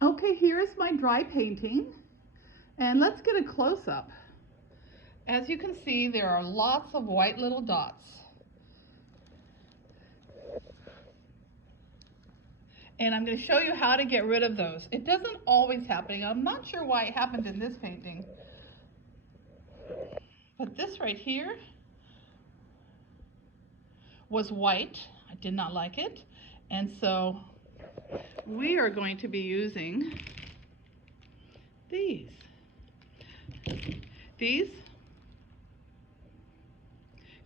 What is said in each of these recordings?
Okay, here's my dry painting, and let's get a close-up. As you can see, there are lots of white little dots. And I'm going to show you how to get rid of those. It doesn't always happen. I'm not sure why it happened in this painting. But this right here was white. I did not like it. And so we are going to be using these. These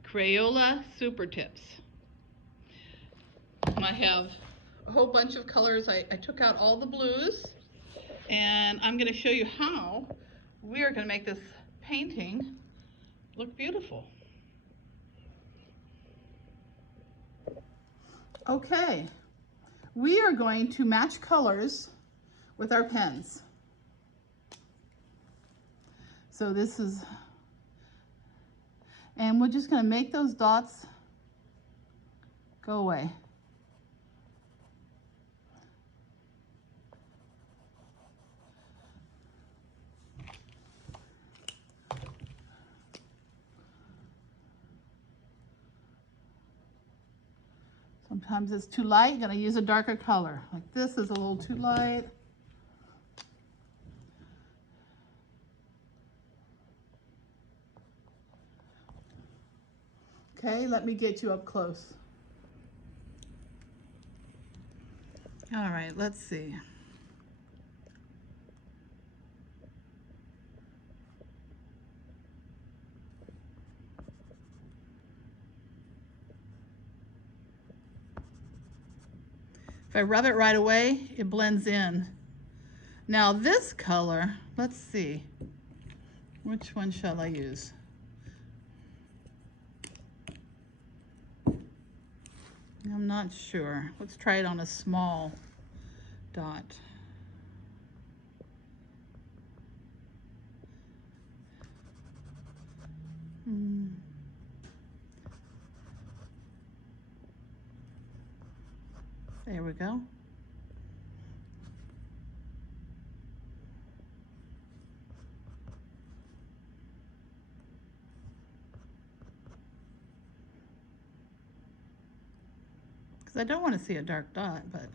Crayola Super tips. I have a whole bunch of colors. I took out all the blues, and I'm going to show you how we are going to make this painting look beautiful. Okay, we are going to match colors with our pens. So this is, and we're just going to make those dots go away. Sometimes it's too light, you're going to use a darker color. Like this is a little too light. Okay, let me get you up close. All right, let's see. If I rub it right away, it blends in. Now this color, let's see. Which one shall I use? I'm not sure. Let's try it on a small dot. There we go. Because I don't want to see a dark dot, but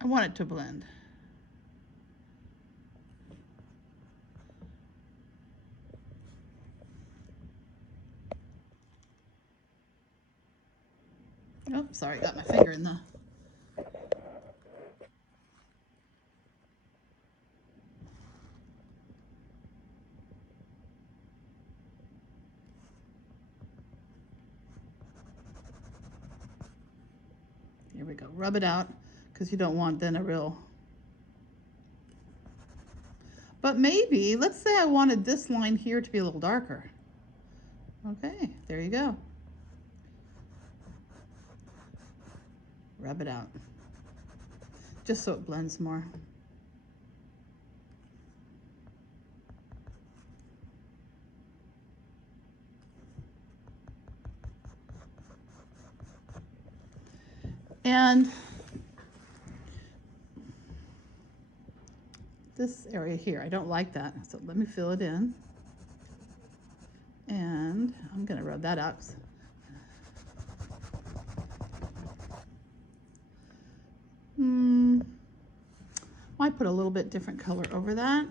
I want it to blend. Oh, sorry, got my finger in the... Here we go. Rub it out, because you don't want then a real... But maybe, let's say I wanted this line here to be a little darker. Okay, there you go. Rub it out, just so it blends more. And this area here, I don't like that, so let me fill it in. And I'm gonna rub that out. Might put a little bit different color over that.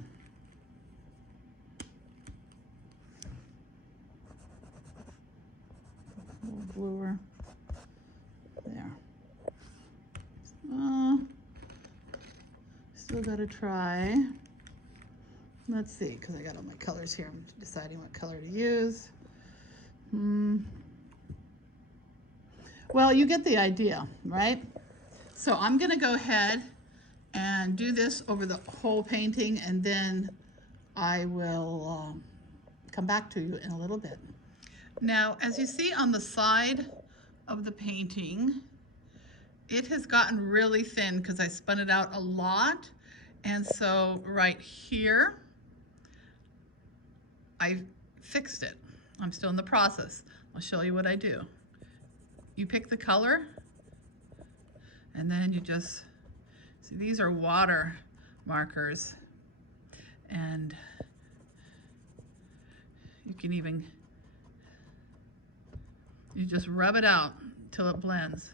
A little bluer. There. Still gotta try. Let's see, because I got all my colors here. I'm deciding what color to use. Well, you get the idea, right? So I'm gonna go ahead and do this over the whole painting, and then I will come back to you in a little bit. Now, as you see on the side of the painting, it has gotten really thin because I spun it out a lot. And so right here, I fixed it. I'm still in the process. I'll show you what I do. You pick the color, and then you just See, these are water markers, and you can even, you just rub it out till it blends.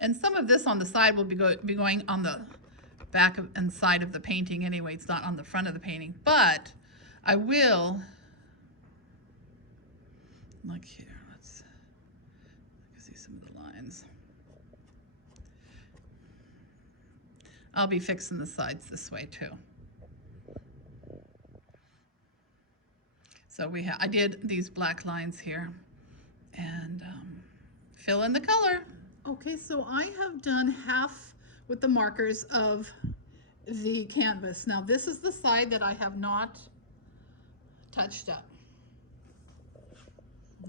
And some of this on the side will be going on the back and side of the painting anyway. It's not on the front of the painting, but I will, look here, let's see some of the lines. I'll be fixing the sides this way too. So I did these black lines here, and fill in the color. Okay, so I have done half with the markers of the canvas. Now this is the side that I have not touched up.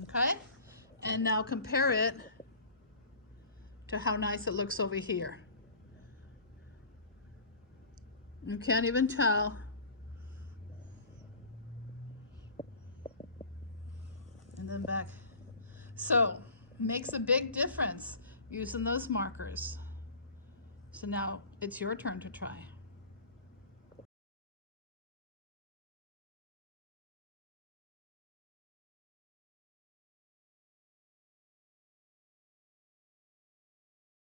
Okay, and now compare it to how nice it looks over here. You can't even tell. And then back. So makes a big difference using those markers. So now it's your turn to try.